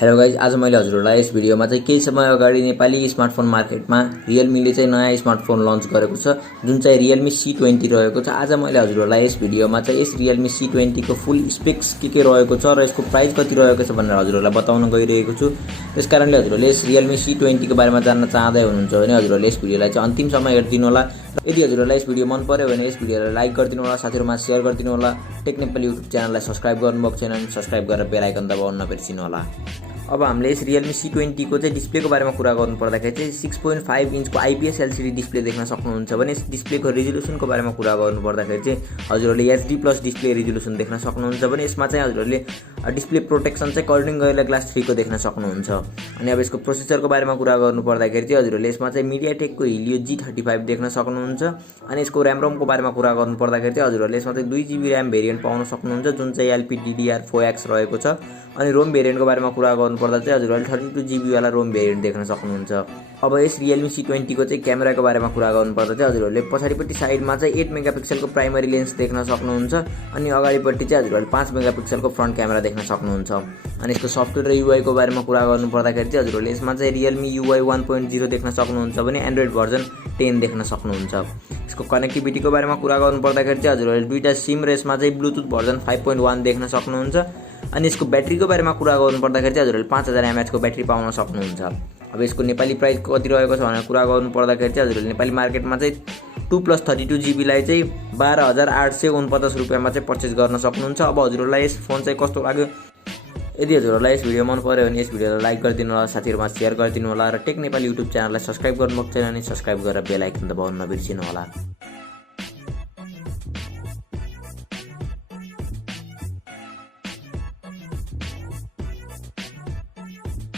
Hello guys, आज मैले हजुरहरूलाई यस भिडियोमा चाहिँ केही समय अगाडि नेपाली स्मार्टफोन मार्केटमा रियलमीले चाहिँ नयाँ स्मार्टफोन लन्च गरेको छ, जुन चाहिँ Realme C20 रहेको छ। आज मैले हजुरहरूलाई यस भिडियोमा चाहिँ यस Realme C20 को फुल स्पेक्स के रहेको छ र यसको प्राइस कति रहेको छ भनेर हजुरहरूलाई बताउन गइरहेको छु। त्यसकारणले हजुरहरूले यस Realme C20 को बारेमा जान्न चाहदै हुनुहुन्छ भने हजुरहरूले यस भिडियोलाई चाहिँ अन्तिमसम्म हेरिदिनु होला। यदि हजुरहरूलाई यस भिडियो मन पर्यो भने यस भिडियोलाई लाइक गरिदिनु होला, साथीहरुमा शेयर गरिदिनु होला। टेक नेपाली युट्युब च्यानललाई सब्स्क्राइब गर्नुभएको छैन भने सब्स्क्राइब गरेर बेल आइकन दबाउन नबिर्सिनु होला। अब हामीले यस Realme C20 को चाहिँ डिस्प्लेको बारेमा कुरा गर्नु पर्दाखेरि चाहिँ 6.5 इन्चको IPS LCD डिस्प्ले देख्न सक्नुहुन्छ भने यस डिस्प्लेको रिजोल्युसनको बारेमा कुरा गर्नु पर्दाखेरि चाहिँ हजुरहरूले HD+ डिस्प्ले रिजोल्युसन देख्न सक्नुहुन्छ भने यसमा चाहिँ हजुरहरूले डिस्प्ले प्रोटेक्सन चाहिँ कर्निङ गोरिल्ला ग्लास 3 को देख्न सक्नुहुन्छ। अनि अब यसको प्रोसेसरको बारेमा कुरा गर्नु पर्दाखेरि चाहिँ हजुरहरूले यसमा चाहिँ MediaTek Helio G35 देख्न सक्नुहुन्छ। अनि यसको RAM ROM को बारेमा कुरा गर्नु पर्दाखेरि चाहिँ हजुरहरूले यसमा चाहिँ 2GB RAM भेरिएन्ट पाउन सक्नुहुन्छ जुन चाहिँ LPDDR4X रहेको छ। अनि रोम भेरिएन्टको बारेमा कुरा गर्नुपर्दा चाहिँ हजुरहरूले 32GB वाला रोम भेरिएन्ट देख्न सक्नुहुन्छ। अब यस Realme C20 को चाहिँ क्यामेराको बारेमा कुरा गर्नुपर्दा चाहिँ हजुरहरूले पछाडिपट्टि साइडमा चाहिँ 8 मेगापिक्सलको प्राइमरी लेन्स देख्न सक्नुहुन्छ। अनि अगाडिपट्टि चाहिँ हजुरहरूले 5 मेगापिक्सलको फ्रन्ट क्यामेरा देख्न सक्नुहुन्छ। अनि यसको सफ्टवेयर र UI को बारेमा कुरा गर्नुपर्दाखेरि चाहिँ हजुरहरूले यसमा चाहिँ Realme UI 1.0 देख्न सक्नुहुन्छ भने एन्ड्रोइड भर्जन 10 देख्न सक्नुहुन्छ। यसको कनेक्टिभिटीको बारेमा कुरा गर्नुपर्दाखेरि चाहिँ हजुरहरूले दुईटा सिम र यसमा चाहिँ ब्लुटुथ भर्जन 5.1 देख्न सक्नुहुन्छ। अनि यसको ब्याट्रीको बारेमा कुरा गर्नुपर्दाखेरि चाहिँ हजुरहरूले 5000 mAh को ब्याट्री पाउन सक्नुहुन्छ। अब यसको नेपाली प्राइस कति रहेको छ भनेर कुरा गर्नुपर्दाखेरि चाहिँ हजुरहरूले नेपाली मार्केटमा चाहिँ 2+32GB लाई चाहिँ 12849 रुपैयाँमा चाहिँ पर्चेस गर्न सक्नुहुन्छ। अब हजुरहरूलाई यस फोन चाहिँ कस्तो लाग्यो? यदि हजुरहरूलाई यस भिडियो मन पर्यो भने यस भिडियोलाई लाइक गरिदिनु होला, साथीहरुमा शेयर गरिदिनु होला र टेक नेपाली युट्युब च्यानललाई सब्स्क्राइब गर्नुभएको छैन भने सब्स्क्राइब गरेर बेल आइकन दबाउन नबिर्सिनु होला।